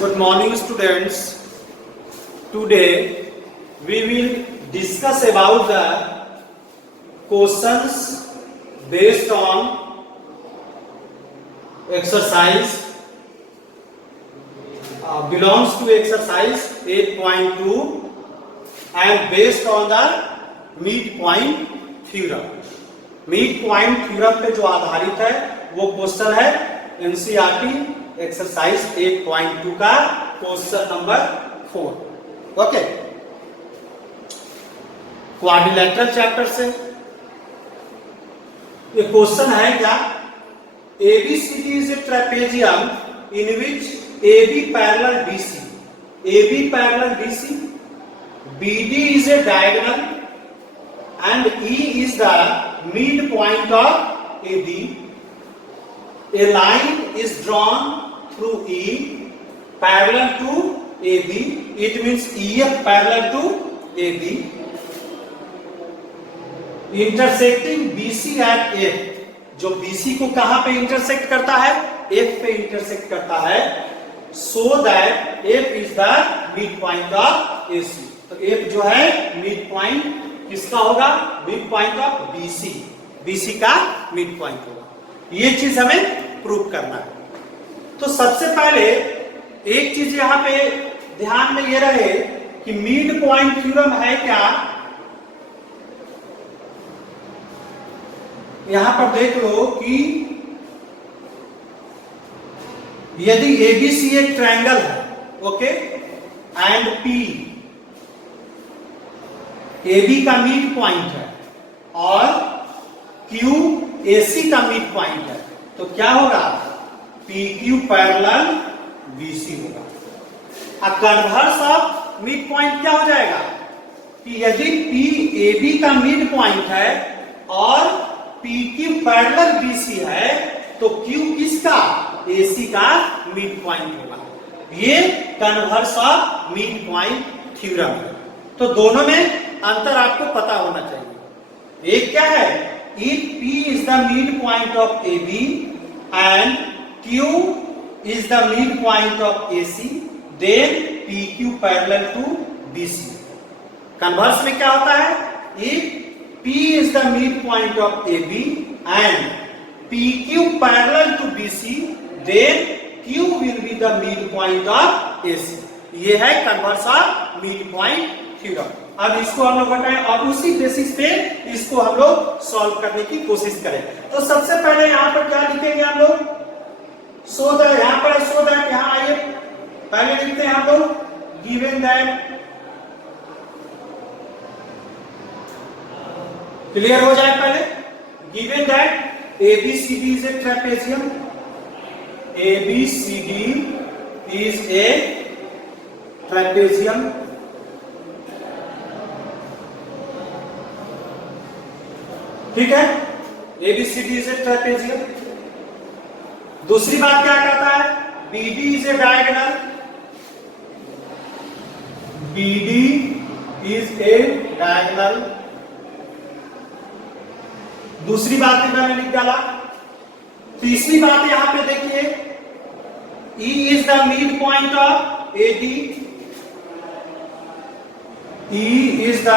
Good morning, students. Today we will discuss about the questions based on exercise belongs to exercise 8.2 and based on the midpoint theorem. midpoint theorem पे जो आधारित है वो question है NCERT exercise 8.2 का question number 4. Okay, quadrilateral chapter से ये question है क्या? ABCD is a trapezium in which AB parallel BC, AB parallel BC, BD is a diagonal and E is the midpoint of AB. A line is drawn through E parallel to AB. It means EF parallel to AB. Intersecting BC at F. जो BC को कहां पे intersect करता है? F पे intersect करता है. So that F is the midpoint of AC. तो F जो है midpoint किसका होगा? midpoint of BC. BC का midpoint होगा. ये चीज हमें प्रूव करना है. तो सबसे पहले एक चीज यहां पे ध्यान में ये रहे कि मिड पॉइंट थ्योरम है क्या. यहां पर देख लो कि यदि एबीसी एक ट्रायंगल है, ओके, एंड पी एबी का मिड पॉइंट है और क्यू एसी का मिड पॉइंट है, तो क्या होगा? पी क्यू पैरेलल बीसी होगा. अब कन्वर्स ऑफ मिड पॉइंट क्या हो जाएगा कि यदि पी एबी का मिड पॉइंट है और पी क्यू पैरेलल बीसी है तो क्यू किसका? एसी का मिड पॉइंट होगा. ये converse of mid point theorem है. तो दोनों में अंतर आपको पता होना चाहिए. एक क्या है? If P is the midpoint of AB and Q is the midpoint of AC, then PQ parallel to BC. Converse में क्या होता है? If P is the midpoint of AB and PQ parallel to BC, then Q will be the midpoint of AC. ये है converse of midpoint theorem. अब इसको हम लोग बताएं और उसी बेसिस पे इसको हम लोग सॉल्व करने की कोशिश करें. तो सबसे पहले यहां पर क्या लिखेंगे हम लोग? सो दैट, यहां पर सो दैट, यहां आइए पहले लिखते हैं हम लोग गिवन दैट. क्लियर हो जाए पहले. Given that ABCD is a trapezium. ABCD is a trapezium. ठीक है, एबीसीडी इज ए ट्रेपेजियम. दूसरी बात क्या कहता है? BD is a diagonal. BD is a diagonal. दूसरी बात भी मैंने लिख डाला. तीसरी बात यहां पे देखिए, E is the mid point of AD. E is the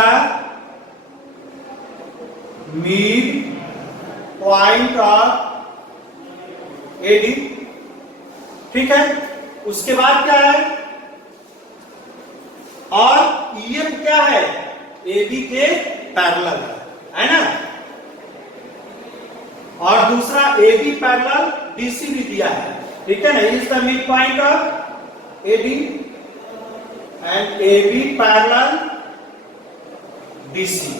mid point of AD. ठीक है, उसके बाद क्या है? और ईएफ क्या है? एबी के पैरेलल है ना. और दूसरा एबी पैरेलल डीसी भी दिया है. ठीक है ना. Is the mid point of AD and AB parallel DC.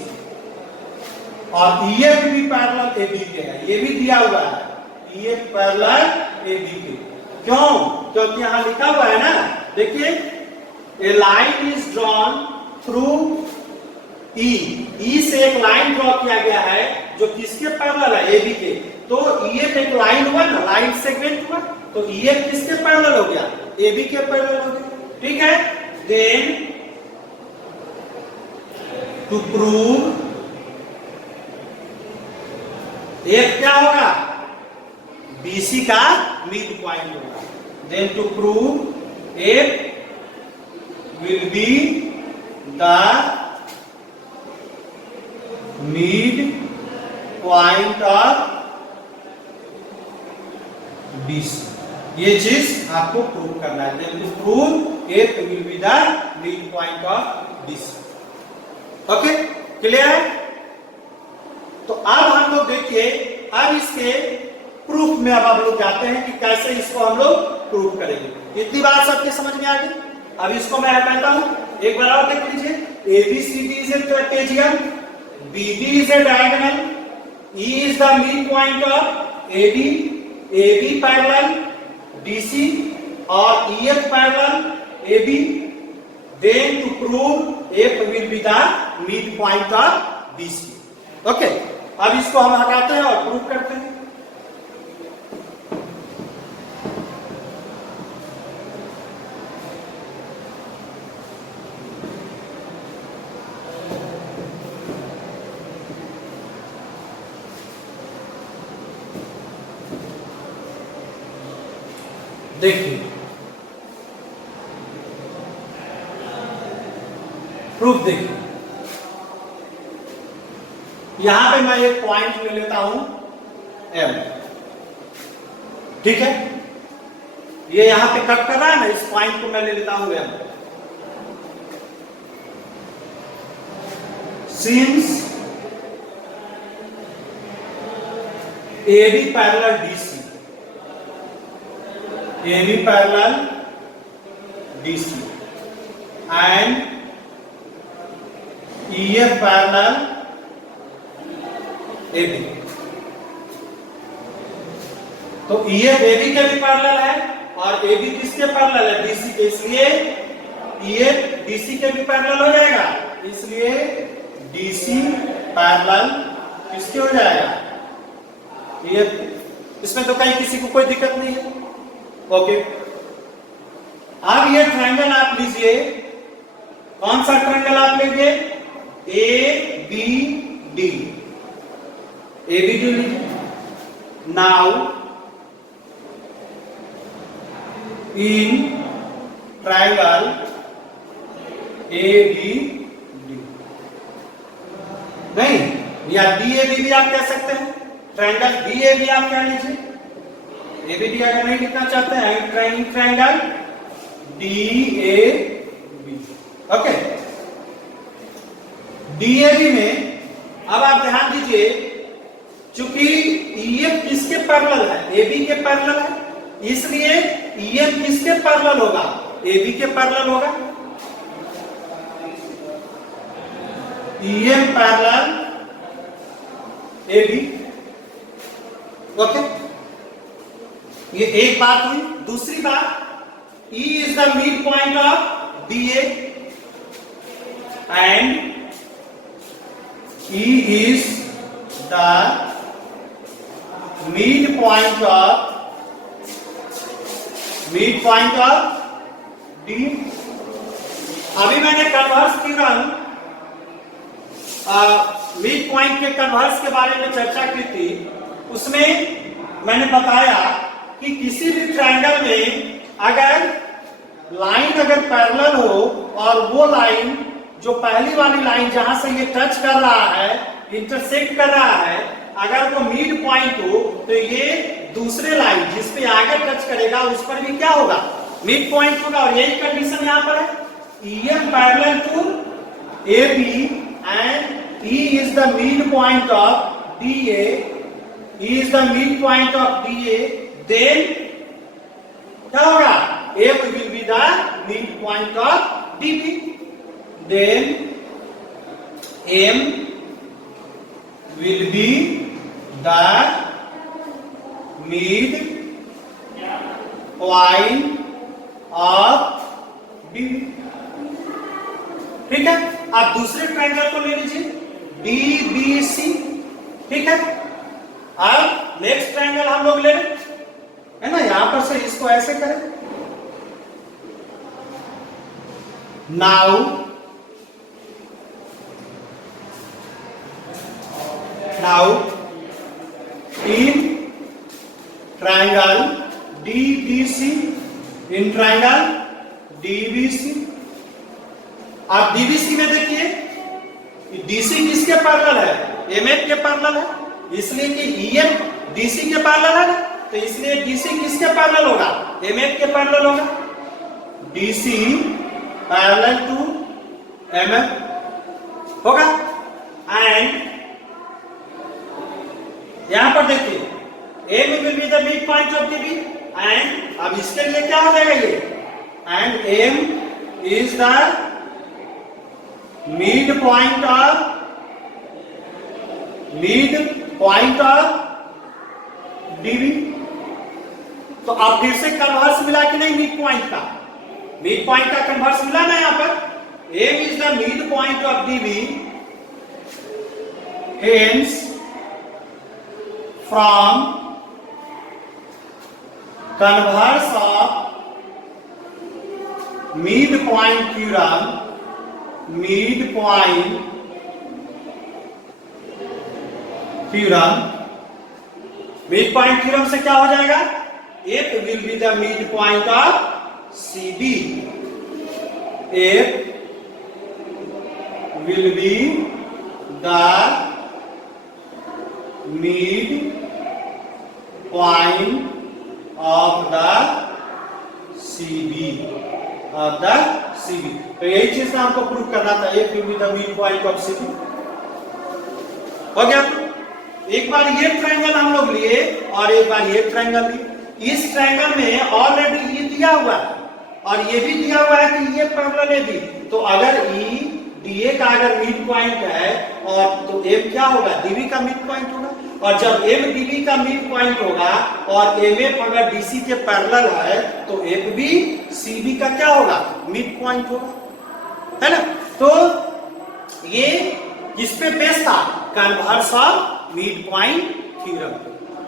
और EF भी पैरेलल AB के है, ये भी दिया हुआ है. EF पैरेलल AB के. क्यों? क्योंकि यहां लिखा हुआ है ना, देखिए, a line is drawn through E. E से एक लाइन ड्रॉ किया गया है जो किसके पैरेलल है? AB के. तो EF एक लाइन हुआ ना, लाइन सेगमेंट हुआ, तो EF किसके पैरेलल हो गया? AB के पैरेलल हो गया. ठीक है. देन टू प्रूव एक क्या होगा? BC का मिड पॉइंट होगा. Then to prove F will be the mid point of BC. ये चीज आपको प्रूव करना है। तो prove F will be the mid point of BC. Okay, clear है? तो अब हम लोग देखिए, अब इसके प्रूफ में अब हम लोग जाते हैं कि कैसे इसको हम लोग प्रूव करेंगे। इतनी बात सबके समझ में आ गई? अब इसको मैं कहता हूं, एक बार और देख लीजिए। ABCD is a trapezium, BD is a diagonal, E is the midpoint of AD, AB parallel DC और EF parallel AB. Then to prove F will be the midpoint of BC. Okay, अब इसको हम हटाते हैं और prove करते हैं। देखिए, प्रूफ देखिए, यहां पे मैं एक पॉइंट ले लेता हूं M, ठीक है? ये यहां पे कट कर रहा है ना, इस पॉइंट को मैं ले लेता हूं M। Since AB parallel DC, AB parallel DC and EF parallel AB, तो EF AB के भी पैरेलल है और AB किसके पैरेलल है? DC के, इसलिए EF DC के भी पैरेलल हो जाएगा, इसलिए DC पैरेलल किसके हो जाएगा? EF। इसमें तो कहीं किसी को कोई दिक्कत नहीं है। ओके, अब ये ट्रायंगल आप लीजिए, कौन सा ट्रायंगल आप लेंगे? ABD, ABD लीजिए। नाउ इन ट्रायंगल ABD, नहीं, या DAB भी आप कह सकते हैं, ट्रायंगल DAB आप कह लीजिए। ABD अगर नहीं लिखना चाहते हैं, ट्रायंगल DAB। ओके, DAB में अब आप ध्यान दीजिए, चूंकि EF किसके पैरेलल है? AB के पैरेलल है, इसलिए EF किसके पैरेलल होगा? AB के पैरेलल होगा। EF parallel AB। ओके, ये एक बात हुई। दूसरी बात, E is the midpoint of DA and E is the midpoint of D। अभी मैंने कन्वर्स थ्योरम, मिड पॉइंट के कन्वर्स के बारे में चर्चा की थी। उसमें मैंने बताया कि किसी भी ट्रायंगल में अगर लाइन अगर पैरेलल हो और वो लाइन जो पहली वाली लाइन जहां से ये टच कर रहा है, इंटरसेक्ट कर रहा है, अगर वो मिड पॉइंट हो, तो ये दूसरे लाइन जिस पे आगे टच करेगा उस पर भी क्या होगा? मिड पॉइंट होगा। और यही कंडीशन यहां पर है, EF parallel to AB and E is the midpoint of DA, E is the midpoint of DA, then क्या होगा? F will be the midpoint of DB, then M will be the mid point of B। ठीक है, आप दूसरे triangle को ले लीजिए, DBC। ठीक है, अब नेक्स्ट ट्रायंगल हम लोग ले लें, है ना? यहां पर से इसको ऐसे करें। Now in triangle DBC, in triangle DBC. आप डीबीसी में देखिए डीसी किसके पैरेलल है, एमएफ के पैरेलल है, इसलिए कि ईएफ डीसी के पैरेलल है ना, तो इसलिए डीसी किसके पैरेलल होगा, एमएफ के पैरेलल होगा। डीसी पैरेलल टू एमएफ होगा। एंड यहां पर देखिए M will be the mid point of DB and अब इसके लिए क्या हो जाएगा ये, and M is the mid point of DB. तो आप फिर से कन्वर्स मिला कि नहीं, मिड पॉइंट का कन्वर्स मिला ना यहां पर, M is the mid point of DB, hence from converse of mid point theorem, mid point theorem से क्या हो जाएगा, F will be the mid point of CB, F will be the mid point of the CB, तो यही चीज ना हमको prove करना था, F will be the mid point of CB. हो गया। एक बार ये ट्रायंगल हम लोग लिए और एक बार ये ट्रायंगल लिए। इस ट्रायंगल में ऑलरेडी ये दिया हुआ है और ये भी दिया हुआ है कि ये पैरेलल है भी, तो अगर ई डीए का अगर मिड पॉइंट है और तो एम क्या होगा, डीबी का मिड पॉइंट होगा, और जब एम डीबी का मिड पॉइंट होगा और एमएफ अगर डीसी के पैरेलल है तो एफ भी सीबी का क्या होगा, मिड पॉइंट होगा, है ना। तो ये किस पे बेस था, converse of mid point theorem.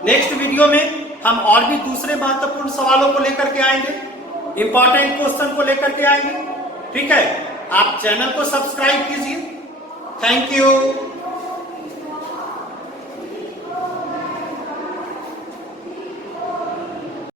Next video में हम और भी दूसरे महत्वपूर्ण सवालों को लेकर के आएंगे, इंपॉर्टेंट क्वेश्चन को लेकर के आएंगे। ठीक है, आप चैनल को सब्सक्राइब कीजिए। Thank you.